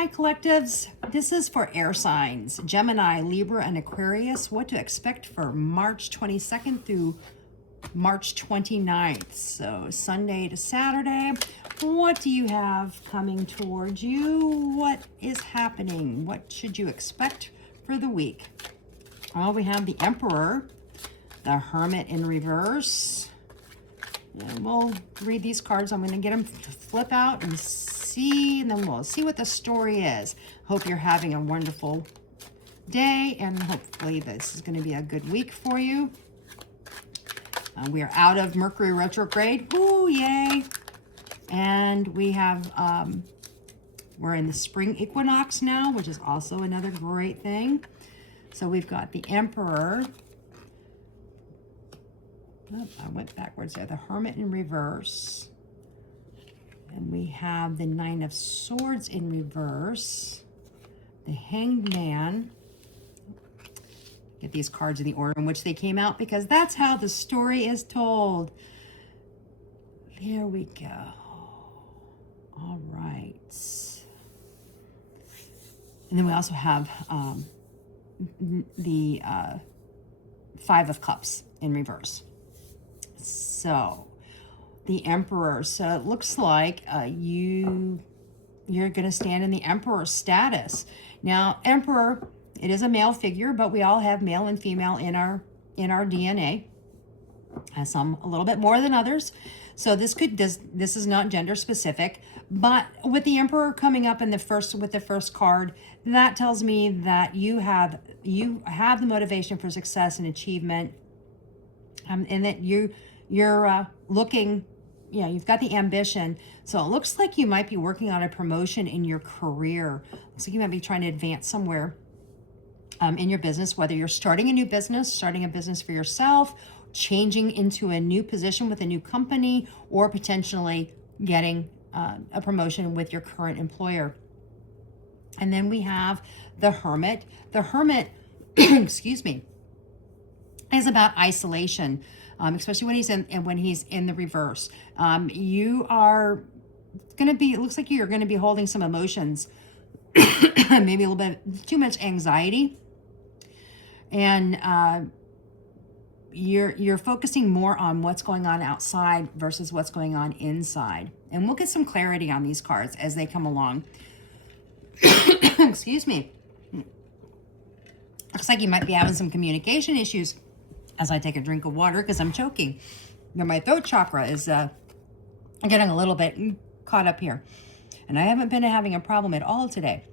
Hi, collectives. This is for air signs, Gemini, Libra, and Aquarius. What to expect for March 22nd through March 29th. So Sunday to Saturday. What do you have coming towards you? What is happening? What should you expect for the week? Well, we have the Emperor, the Hermit in reverse. And we'll read these cards. I'm going to get them to flip out and see, and then we'll see what the story is. Hope you're having a wonderful day, and hopefully this is going to be a good week for you. We are out of Mercury retrograde. Ooh, yay. And we have, we're in the spring equinox now, which is also another great thing. So we've got the Emperor. Oh, I went backwards there. The Hermit in reverse. And we have the Nine of Swords in reverse. The Hanged Man. Get these cards in the order in which they came out, because that's how the story is told. There we go. All right. And then we also have the Five of Cups in reverse. So the Emperor. So it looks like you're going to stand in the Emperor status. Now, Emperor, it is a male figure, but we all have male and female in our DNA. Some a little bit more than others. So this is not gender specific, but with the Emperor coming up in the first card, that tells me that you have the motivation for success and achievement, and that you're looking, you've got the ambition. So it looks like you might be working on a promotion in your career. Looks like you might be trying to advance somewhere in your business, whether you're starting a new business, starting a business for yourself, changing into a new position with a new company, or potentially getting a promotion with your current employer. And then we have the Hermit. The Hermit, excuse me, is about isolation, especially when he's in the reverse. You are going to be, it looks like you're going to be holding some emotions, maybe a little bit too much anxiety, and you're focusing more on what's going on outside versus what's going on inside. And we'll get some clarity on these cards as they come along. Excuse me. Looks like you might be having some communication issues as I take a drink of water because I'm choking. My throat chakra is getting a little bit caught up here. And I haven't been having a problem at all today.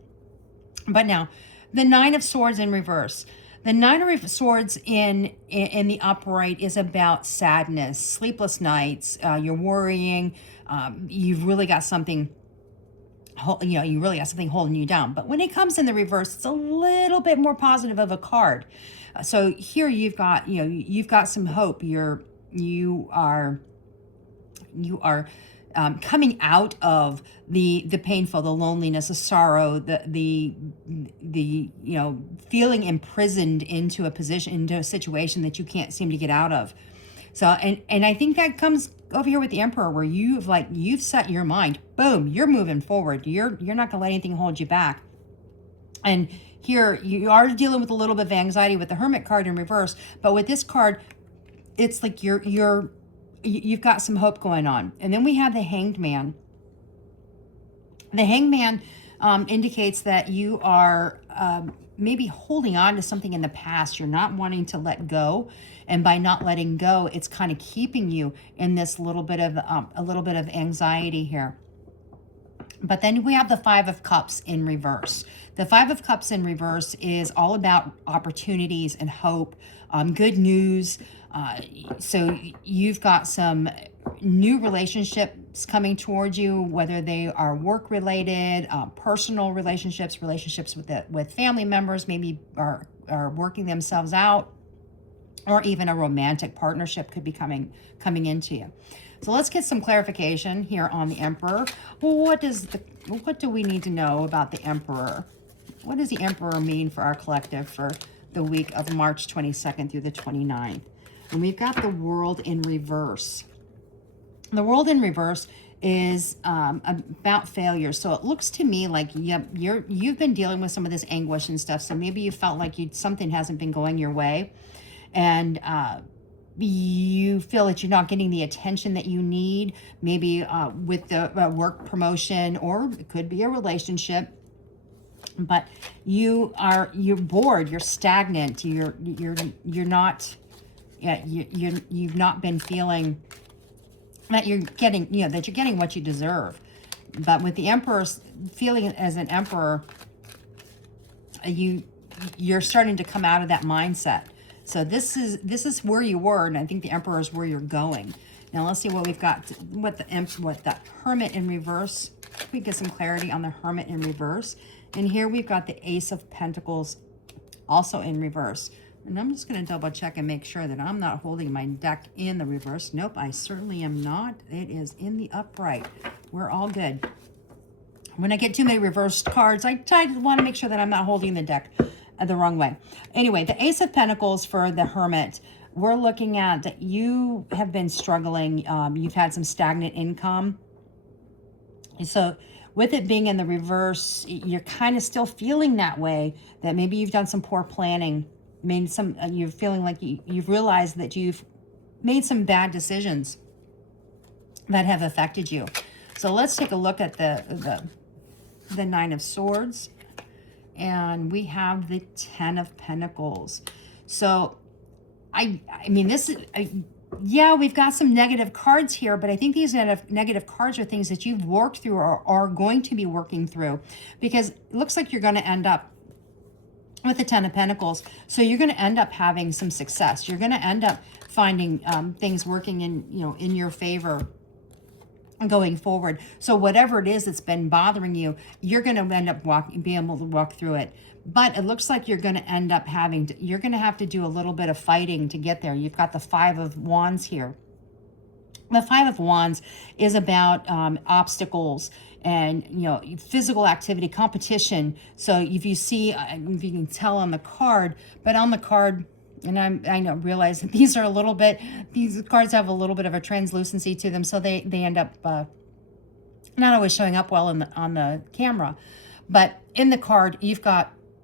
But now, the Nine of Swords in reverse. The Nine of Swords in the upright is about sadness, sleepless nights. You're worrying. You've really got something. You really got something holding you down. But when it comes in the reverse, it's a little bit more positive of a card. So here you've got some hope. You are coming out of the painful, the loneliness, the sorrow, the feeling imprisoned into a situation that you can't seem to get out of. So, and I think that comes over here with the Emperor, where you've set your mind, boom, you're moving forward. You're not gonna let anything hold you back. And here you are dealing with a little bit of anxiety with the Hermit card in reverse, but with this card, it's like you've got some hope going on. And then we have the Hanged Man. The Hanged Man indicates that you are maybe holding on to something in the past. You're not wanting to let go. And by not letting go, it's kind of keeping you in this little bit of anxiety here. But then we have the Five of Cups in reverse. The Five of Cups in reverse is all about opportunities and hope, good news. So you've got some new relationships coming towards you, whether they are work related, personal relationships with family members, maybe are working themselves out, or even a romantic partnership could be coming into you. So let's get some clarification here on the Emperor. What do we need to know about the Emperor? What does the Emperor mean for our collective for the week of March 22nd through the 29th? And we've got the World in reverse. The World in reverse is about failure. So it looks to me like, yep, you've been dealing with some of this anguish and stuff. So maybe you felt like something hasn't been going your way, and you feel that you're not getting the attention that you need, maybe with the work promotion, or it could be a relationship. But you're bored, you're stagnant, you're not, yeah, you've not been feeling that you're getting, that you're getting what you deserve. But with the Emperor, feeling as an Emperor, you're starting to come out of that mindset. So this is where you were, and I think the Emperor is where you're going. Now let's see what we've got. What the Hermit in reverse. We get some clarity on the Hermit in reverse. And here we've got the Ace of Pentacles also in reverse. And I'm just going to double check and make sure that I'm not holding my deck in the reverse. Nope, I certainly am not. It is in the upright. We're all good. When I get too many reversed cards, I want to make sure that I'm not holding the deck the wrong way. Anyway, the Ace of Pentacles for the Hermit. We're looking at that you have been struggling. You've had some stagnant income. So with it being in the reverse, you're kind of still feeling that way, that maybe you've done some poor planning. Made some, you're feeling like you've realized that you've made some bad decisions that have affected you. So let's take a look at the Nine of Swords. And we have the Ten of Pentacles. So I mean, this is, yeah, we've got some negative cards here, but I think these negative cards are things that you've worked through or are going to be working through, because it looks like you're going to end up with the Ten of Pentacles. So you're going to end up having some success. You're going to end up finding things working in your favor going forward. So whatever it is that's been bothering you, you're going to end up being able to walk through it. But it looks like you're going to end up you're going to have to do a little bit of fighting to get there. You've got the Five of Wands here. The Five of Wands is about obstacles and, physical activity, competition. So if you see, if you can tell on the card, but on the card, and I realize that these cards have a little bit of a translucency to them, so they end up not always showing up well on the camera. But in the card,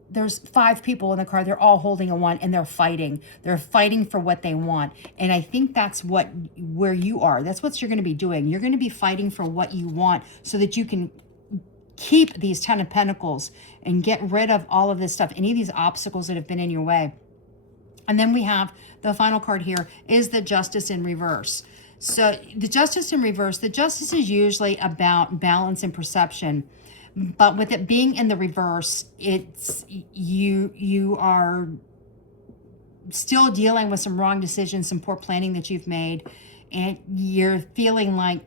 there's 5 people in the card. They're all holding a wand and they're fighting. They're fighting for what they want. And I think that's where you are. That's what you're going to be doing. You're going to be fighting for what you want so that you can keep these Ten of Pentacles and get rid of all of this stuff, any of these obstacles that have been in your way. And then we have the final card here is the Justice in reverse. So the Justice in reverse, the Justice is usually about balance and perception. But with it being in the reverse, it's you are still dealing with some wrong decisions, some poor planning that you've made, and you're feeling like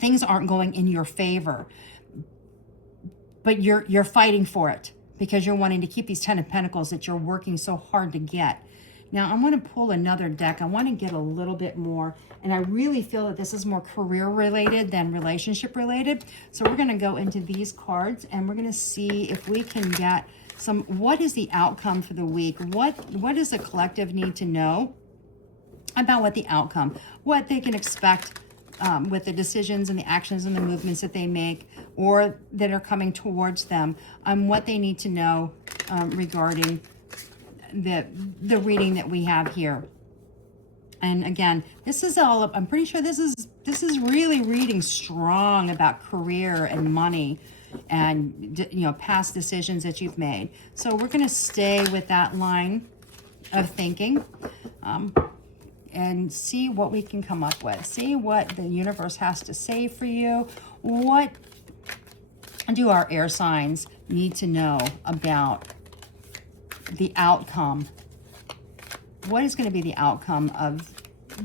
things aren't going in your favor. But you're fighting for it because you're wanting to keep these Ten of Pentacles that you're working so hard to get. Now, I'm going to pull another deck. I want to get a little bit more, and I really feel that this is more career-related than relationship-related. So we're going to go into these cards, and we're going to see if we can get what is the outcome for the week? What does the collective need to know about what the outcome, what they can expect with the decisions and the actions and the movements that they make or that are coming towards them, what they need to know regarding the reading that we have here. And again, this is all, I'm pretty sure this is really reading strong about career and money and past decisions that you've made. So we're going to stay with that line of thinking and see what we can come up with. See what the universe has to say for you. What do our air signs need to know about the outcome? What is going to be the outcome of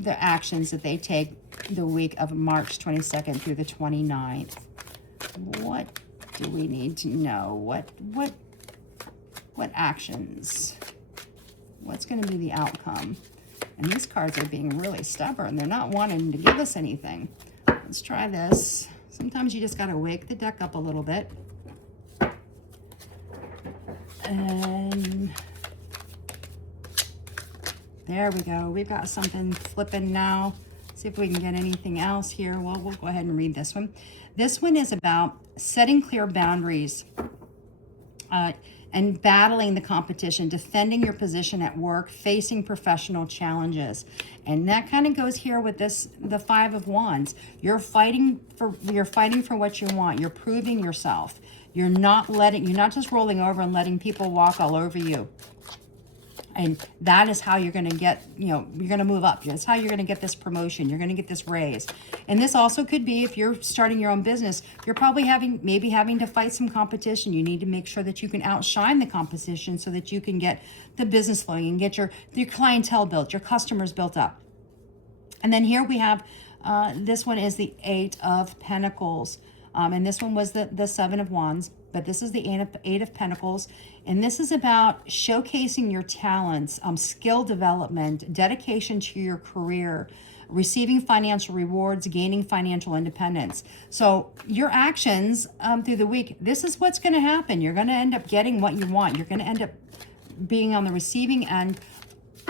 the actions that they take the week of March 22nd through the 29th? What do we need to know? What actions? What's going to be the outcome? And these cards are being really stubborn. They're not wanting to give us anything. Let's try this. Sometimes you just got to wake the deck up a little bit. And there we go. We've got something flipping now. See if we can get anything else here. Well, we'll go ahead and read this one. This one is about setting clear boundaries and battling the competition, defending your position at work, facing professional challenges. And that kind of goes here with this, the Five of Wands. You're fighting for what you want. You're proving yourself. You're not just rolling over and letting people walk all over you. And that is how you're going to get, you're going to move up. That's how you're going to get this promotion. You're going to get this raise. And this also could be, if you're starting your own business, you're probably maybe having to fight some competition. You need to make sure that you can outshine the competition so that you can get the business flowing and get your clientele built, your customers built up. And then here we have, this one is the Eight of Pentacles. And this one was the Seven of Wands, but this is the Eight of Pentacles. And this is about showcasing your talents, skill development, dedication to your career, receiving financial rewards, gaining financial independence. So your actions through the week, this is what's going to happen. You're going to end up getting what you want. You're going to end up being on the receiving end,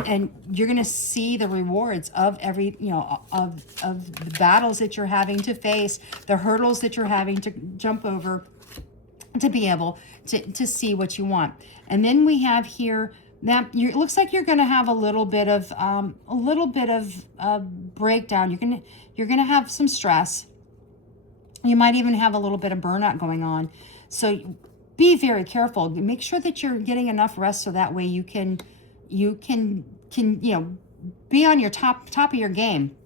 and you're going to see the rewards of every, of the battles that you're having to face, the hurdles that you're having to jump over to be able to see what you want. And then we have here that it looks like you're going to have a little bit of breakdown. You're going to have some stress. You might even have a little bit of burnout going on. So be very careful. Make sure that you're getting enough rest so that way you can be on your top of your game.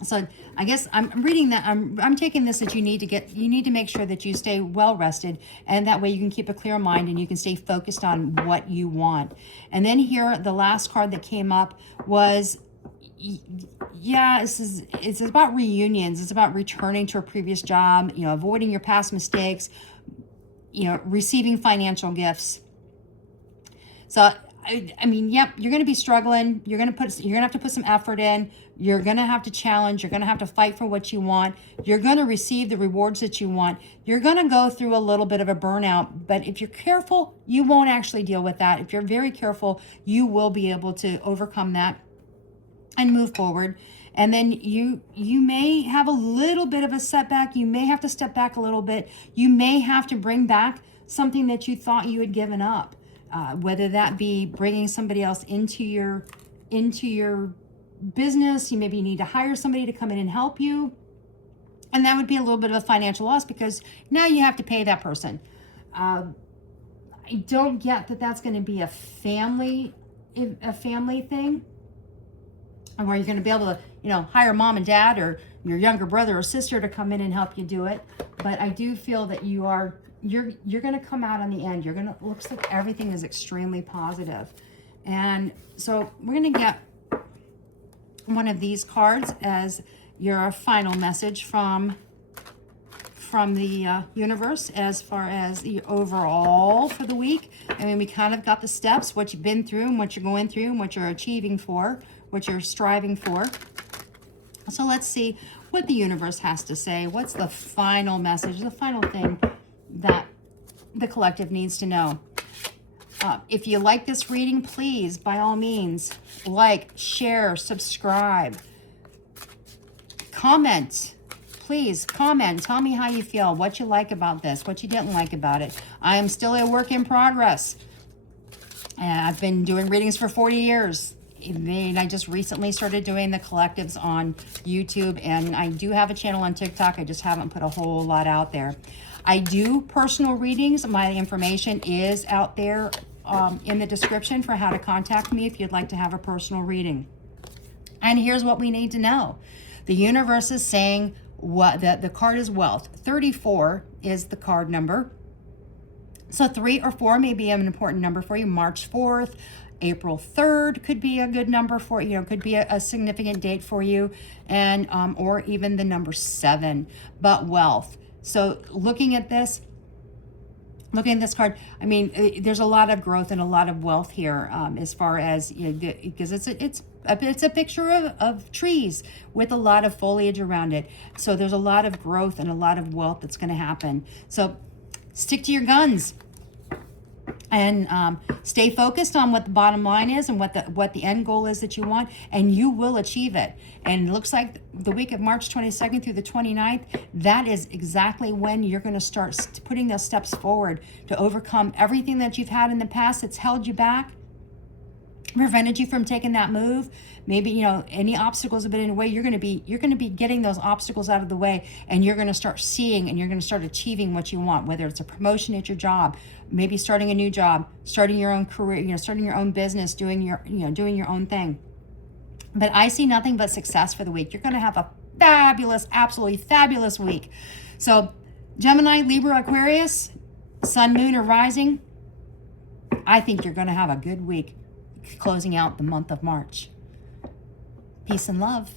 So I guess I'm reading that, I'm taking this that you need to make sure that you stay well rested, and that way you can keep a clear mind and you can stay focused on what you want. And then here, the last card that came up was, it's about reunions. It's about returning to a previous job, avoiding your past mistakes, receiving financial gifts. So I mean, yep, you're going to be struggling. You're going to have to put some effort in. You're going to have to challenge. You're going to have to fight for what you want. You're going to receive the rewards that you want. You're going to go through a little bit of a burnout, but if you're careful, you won't actually deal with that. If you're very careful, you will be able to overcome that and move forward. And then you may have a little bit of a setback. You may have to step back a little bit. You may have to bring back something that you thought you had given up. Whether that be bringing somebody else into your business, you maybe need to hire somebody to come in and help you, and that would be a little bit of a financial loss because now you have to pay that person. I don't get that that's going to be a family thing, where you're going to be able to hire mom and dad or your younger brother or sister to come in and help you do it. But I do feel that you're going to come out on the end. Looks like everything is extremely positive. And so we're going to get one of these cards as your final message from the universe as far as the overall for the week. I mean, we kind of got the steps, what you've been through and what you're going through and what you're achieving for, what you're striving for. So let's see what the universe has to say. What's the final message, the final thing that the collective needs to know? If you like this reading, please, by all means, like, share, subscribe, comment. Please comment. Tell me how you feel, what you like about this, what you didn't like about it. I am still a work in progress. And I've been doing readings for 40 years. I just recently started doing the collectives on YouTube, and I do have a channel on TikTok. I just haven't put a whole lot out there. I do personal readings. My information is out there in the description for how to contact me if you'd like to have a personal reading. And here's what we need to know. The universe is saying the card is wealth. 34 is the card number. So 3 or 4 may be an important number for you. March 4th, April 3rd could be a good number for you. Could be a significant date for you, and or even the number 7. But wealth. So looking at this card, I mean, there's a lot of growth and a lot of wealth here, as far as, because it's a picture of trees with a lot of foliage around it. So there's a lot of growth and a lot of wealth that's going to happen. So stick to your guns. And stay focused on what the bottom line is and what the end goal is that you want, and you will achieve it. And it looks like the week of March 22nd through the 29th, that is exactly when you're going to start putting those steps forward to overcome everything that you've had in the past that's held you back, prevented you from taking that move. Maybe, you know, any obstacles have been in the way. You're going to be getting those obstacles out of the way, and you're going to start seeing and you're going to start achieving what you want, whether it's a promotion at your job, maybe starting a new job, starting your own career, you know, starting your own business, doing your own thing. But I see nothing but success for the week. You're going to have a fabulous, absolutely fabulous week. So Gemini, Libra, Aquarius, Sun, Moon, or Rising, I think you're going to have a good week closing out the month of March. Peace and love.